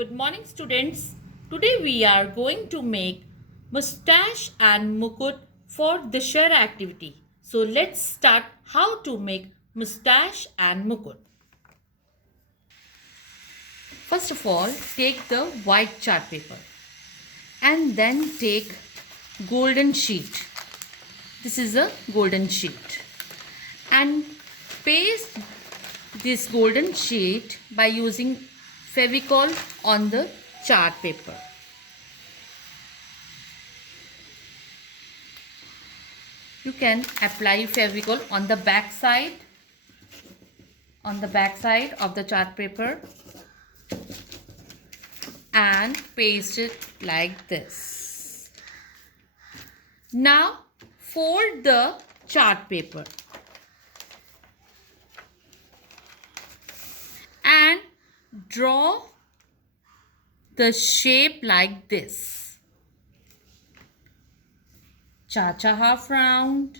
Good morning, students. Today we are going to make mustache and mukut for the share activity. So let's start how to make mustache and mukut. First of all, take the white chart paper and then take golden sheet. This is a golden sheet and paste this golden sheet by using Fevicol on the chart paper. You can apply Fevicol on the back side of the chart paper and paste it like this. Now fold the chart paper and draw the shape like this. Cha-cha half round,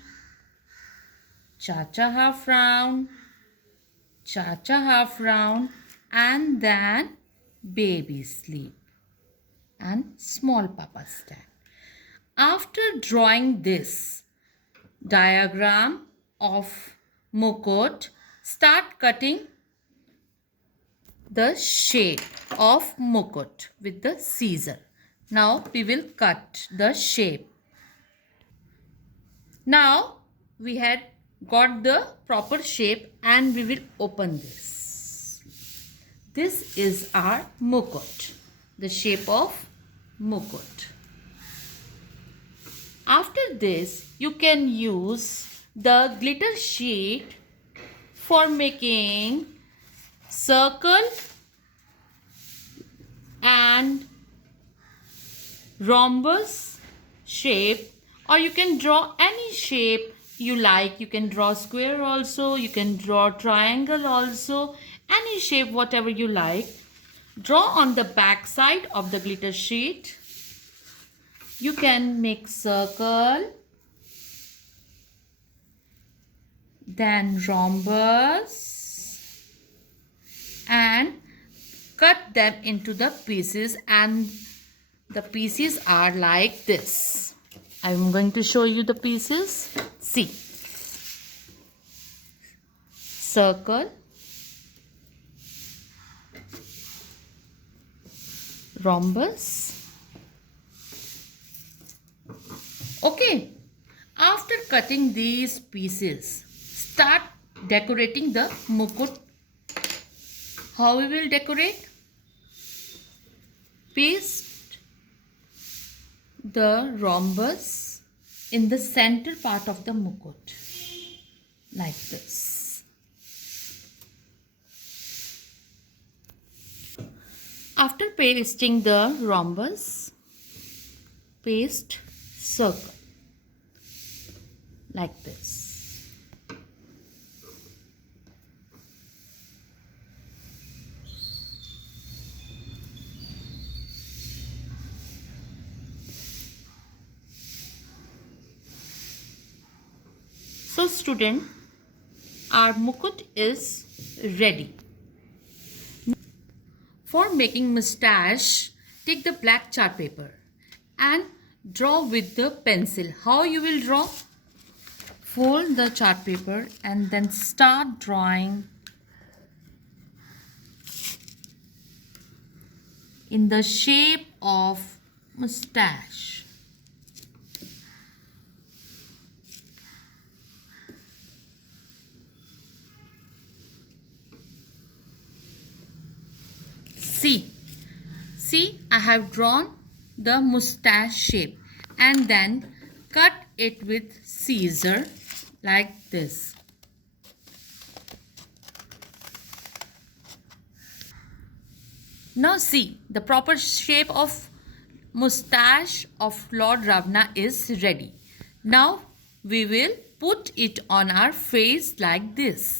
cha-cha half round, cha-cha half round, and then baby sleep and small papa stand. After drawing this diagram of mukut, start cutting the shape of mukut with the scissor. Now we will cut the shape. Now we had got the proper shape and we will open this. This is our mukut, the shape of mukut. After this, you can use the glitter sheet for making circle and rhombus shape, or you can draw any shape you like. You can draw square also, you can draw triangle also, any shape whatever you like. Draw on the back side of the glitter sheet. You can make circle, then rhombus, and cut them into the pieces, and the pieces are like this. I am going to show you the pieces. See, circle, rhombus. Okay, after cutting these pieces, start decorating the mukut. How we will decorate? Paste the rhombus in the center part of the mukut like this. After pasting the rhombus, paste circle like this. So student, our mukut is ready. For making mustache, take the black chart paper and draw with the pencil. How you will draw? Fold the chart paper and then start drawing in the shape of mustache. See, I have drawn the mustache shape and then cut it with scissor like this. Now see, the proper shape of mustache of Lord Ravana is ready. Now we will put it on our face like this.